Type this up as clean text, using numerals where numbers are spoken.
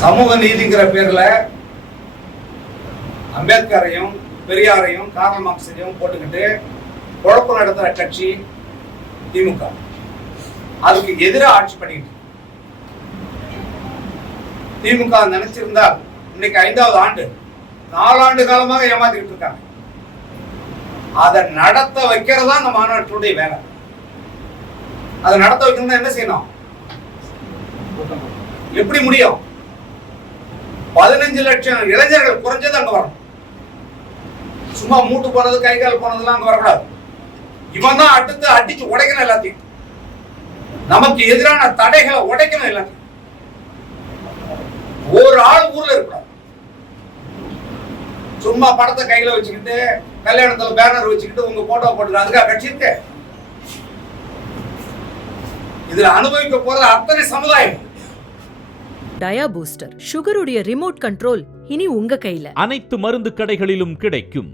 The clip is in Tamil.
சமூக நீதிங்கிற பேர்ல அம்பேத்கரையும் பெரியாரையும் கார்ல் மார்க்ஸையும் போட்டுக்கிட்டு குழப்பம் நடத்துற கட்சி திமுக. அதுக்கு எதிராக ஆட்சி பண்ணிட்டு திமுக நினைச்சிருந்தால் இன்னைக்கு 5வது ஆண்டு 4 ஆண்டு காலமாக ஏமாத்திட்டு இருக்காங்க. அதை நடத்த வைக்கிறதா அந்த மாநாட்டுடைய வேலை. அதை நடத்த வைக்கணும்னா என்ன செய்யணும்? எப்படி முடியும்? 15 லட்சம் இளைஞர்கள் குறைஞ்சது அங்க வரணும். சும்மா மூட்டு போனது கை கால் போனதெல்லாம் அங்க வரக்கூடாது. இவன் தான் அடுத்து அடிச்சு உடைக்கணும் எல்லாத்தையும். நமக்கு எதிரான தடைகளை உடைக்கணும் எல்லாத்தையும். ஒரு ஆள் ஊர்ல இருக்கக்கூடாது. சும்மா படத்தை கையில வச்சுக்கிட்டு கல்யாணத்துல பேனர் வச்சுக்கிட்டு உங்க போட்டோ போட்டு அதுக்காக கட்சி இருக்கு. இதுல அனுபவிக்க போறது அத்தனை சமுதாயம். டயா பூஸ்டர் சுகருடைய ரிமோட் கண்ட்ரோல் இனி உங்க கையில. அனைத்து மருந்து கடைகளிலும் கிடைக்கும்.